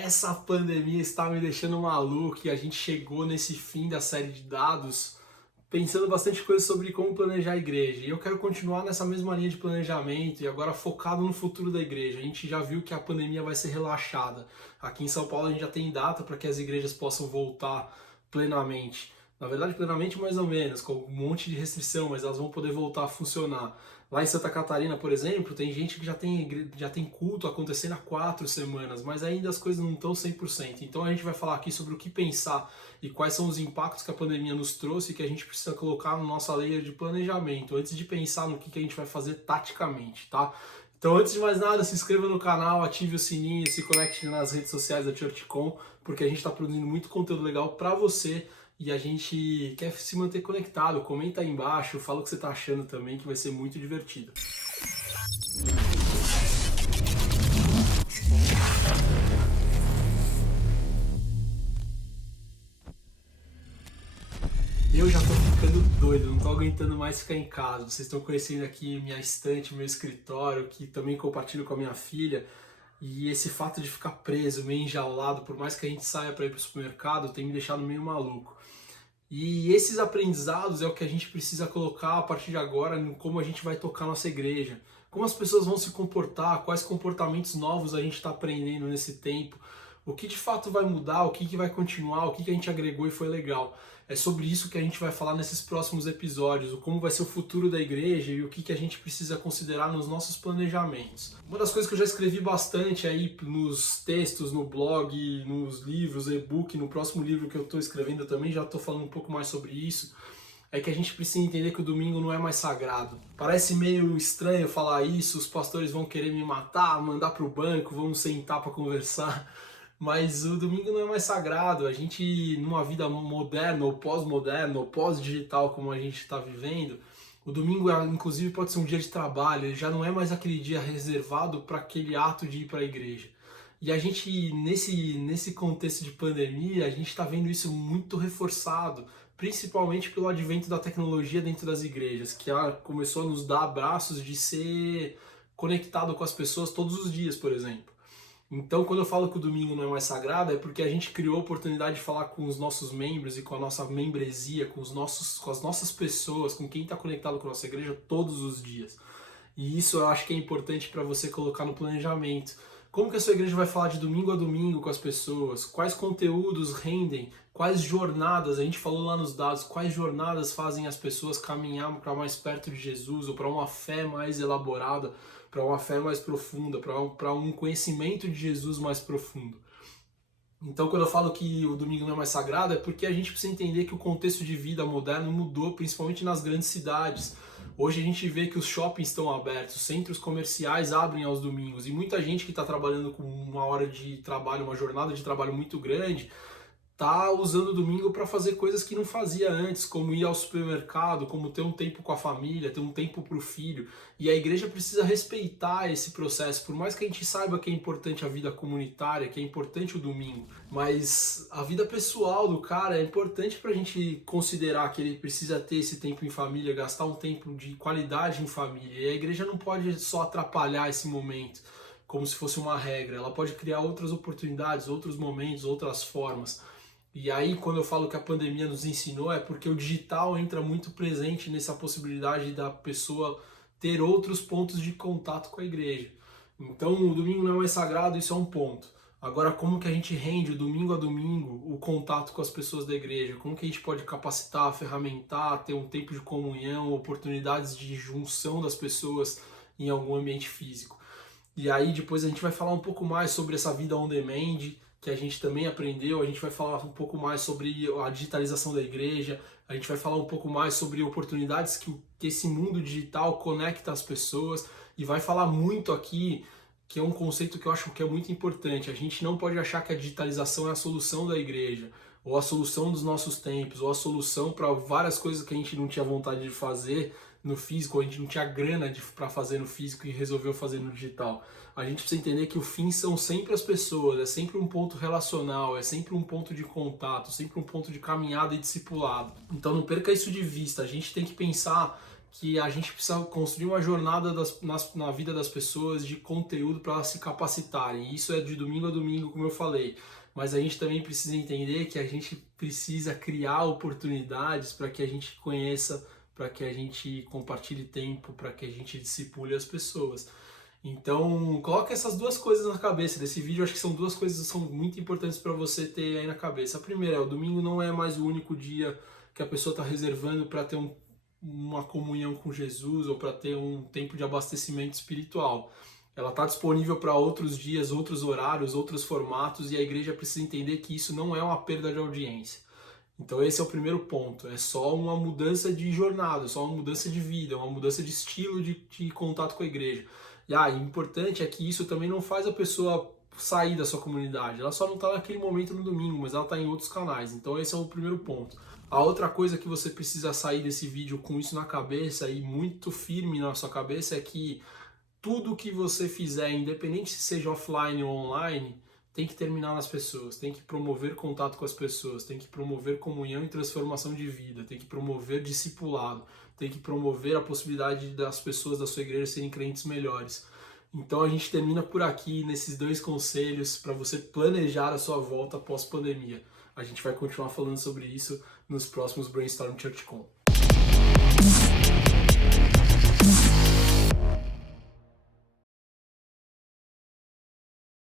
Essa pandemia está me deixando maluco e a gente chegou nesse fim da série de dados pensando bastante coisa sobre como planejar a igreja. E eu quero continuar nessa mesma linha de planejamento e agora focado no futuro da igreja. A gente já viu que a pandemia vai ser relaxada. Aqui em São Paulo a gente já tem data para que as igrejas possam voltar plenamente. Na verdade, plenamente mais ou menos, com um monte de restrição, mas elas vão poder voltar a funcionar. Lá em Santa Catarina, por exemplo, tem gente que já tem culto acontecendo há 4 semanas, mas ainda as coisas não estão 100%. Então a gente vai falar aqui sobre o que pensar e quais são os impactos que a pandemia nos trouxe e que a gente precisa colocar na nossa lei de planejamento, antes de pensar no que a gente vai fazer taticamente, tá? Então, antes de mais nada, se inscreva no canal, ative o sininho, se conecte nas redes sociais da ChurchCom, porque a gente está produzindo muito conteúdo legal para você e a gente quer se manter conectado. Comenta aí embaixo, fala o que você está achando também, que vai ser muito divertido. Eu já tô ficando doido, não tô aguentando mais ficar em casa. Vocês estão conhecendo aqui minha estante, meu escritório, que também compartilho com a minha filha. E esse fato de ficar preso, meio enjaulado, por mais que a gente saia para ir pro supermercado, tem me deixado meio maluco. E esses aprendizados é o que a gente precisa colocar a partir de agora em como a gente vai tocar nossa igreja. Como as pessoas vão se comportar, quais comportamentos novos a gente está aprendendo nesse tempo, o que de fato vai mudar, o que vai continuar, o que a gente agregou e foi legal. É sobre isso que a gente vai falar nesses próximos episódios, o como vai ser o futuro da igreja e o que a gente precisa considerar nos nossos planejamentos. Uma das coisas que eu já escrevi bastante aí nos textos, no blog, nos livros, e-book, no próximo livro que eu estou escrevendo eu também já estou falando um pouco mais sobre isso, é que a gente precisa entender que o domingo não é mais sagrado. Parece meio estranho falar isso, os pastores vão querer me matar, mandar para o banco, vamos sentar para conversar. Mas o domingo não é mais sagrado. A gente, numa vida moderna, ou pós-moderna, ou pós-digital como a gente está vivendo, o domingo, inclusive, pode ser um dia de trabalho. Ele já não é mais aquele dia reservado para aquele ato de ir para a igreja. E a gente, nesse contexto de pandemia, a gente está vendo isso muito reforçado, principalmente pelo advento da tecnologia dentro das igrejas, que ela começou a nos dar abraços de ser conectado com as pessoas todos os dias, por exemplo. Então, quando eu falo que o domingo não é mais sagrado, é porque a gente criou a oportunidade de falar com os nossos membros e com a nossa membresia, com as nossas pessoas, com quem está conectado com a nossa igreja todos os dias. E isso eu acho que é importante para você colocar no planejamento. Como que a sua igreja vai falar de domingo a domingo com as pessoas? Quais conteúdos rendem? Quais jornadas, a gente falou lá nos dados, quais jornadas fazem as pessoas caminhar para mais perto de Jesus ou para uma fé mais elaborada, para uma fé mais profunda, para um conhecimento de Jesus mais profundo? Então, quando eu falo que o domingo não é mais sagrado, é porque a gente precisa entender que o contexto de vida moderno mudou, principalmente nas grandes cidades. Hoje a gente vê que os shoppings estão abertos, os centros comerciais abrem aos domingos, e muita gente que está trabalhando com uma hora de trabalho, uma jornada de trabalho muito grande, tá usando o domingo para fazer coisas que não fazia antes, como ir ao supermercado, como ter um tempo com a família, ter um tempo para o filho. E a igreja precisa respeitar esse processo, por mais que a gente saiba que é importante a vida comunitária, que é importante o domingo, mas a vida pessoal do cara é importante para a gente considerar que ele precisa ter esse tempo em família, gastar um tempo de qualidade em família. E a igreja não pode só atrapalhar esse momento como se fosse uma regra, ela pode criar outras oportunidades, outros momentos, outras formas. E aí, quando eu falo que a pandemia nos ensinou, é porque o digital entra muito presente nessa possibilidade da pessoa ter outros pontos de contato com a igreja. Então, o domingo não é mais sagrado, isso é um ponto. Agora, como que a gente rende o domingo a domingo o contato com as pessoas da igreja? Como que a gente pode capacitar, ferramentar, ter um tempo de comunhão, oportunidades de junção das pessoas em algum ambiente físico? E aí depois a gente vai falar um pouco mais sobre essa vida on demand, que a gente também aprendeu, a gente vai falar um pouco mais sobre a digitalização da igreja, a gente vai falar um pouco mais sobre oportunidades que esse mundo digital conecta as pessoas, e vai falar muito aqui, que é um conceito que eu acho que é muito importante. A gente não pode achar que a digitalização é a solução da igreja, ou a solução dos nossos tempos, ou a solução para várias coisas que a gente não tinha vontade de fazer no físico, a gente não tinha grana para fazer no físico e resolveu fazer no digital. A gente precisa entender que o fim são sempre as pessoas, é sempre um ponto relacional, é sempre um ponto de contato, sempre um ponto de caminhada e discipulado. Então não perca isso de vista, a gente tem que pensar que a gente precisa construir uma jornada na vida das pessoas de conteúdo para elas se capacitarem. Isso é de domingo a domingo, como eu falei. Mas a gente também precisa entender que a gente precisa criar oportunidades para que a gente conheça, para que a gente compartilhe tempo, para que a gente discipule as pessoas. Então, coloca essas duas coisas na cabeça desse vídeo. Acho que são duas coisas que são muito importantes para você ter aí na cabeça. A primeira é, o domingo não é mais o único dia que a pessoa está reservando para ter uma comunhão com Jesus ou para ter um tempo de abastecimento espiritual. Ela está disponível para outros dias, outros horários, outros formatos, e a igreja precisa entender que isso não é uma perda de audiência. Então esse é o primeiro ponto, é só uma mudança de jornada, só uma mudança de vida, uma mudança de estilo de contato com a igreja. E o importante é que isso também não faz a pessoa sair da sua comunidade, ela só não está naquele momento no domingo, mas ela está em outros canais. Então esse é o primeiro ponto. A outra coisa que você precisa sair desse vídeo com isso na cabeça e muito firme na sua cabeça é que tudo que você fizer, independente se seja offline ou online, tem que terminar nas pessoas, tem que promover contato com as pessoas, tem que promover comunhão e transformação de vida, tem que promover discipulado, tem que promover a possibilidade das pessoas da sua igreja serem crentes melhores. Então a gente termina por aqui nesses dois conselhos para você planejar a sua volta após pandemia. A gente vai continuar falando sobre isso nos próximos Brainstorm Church Com.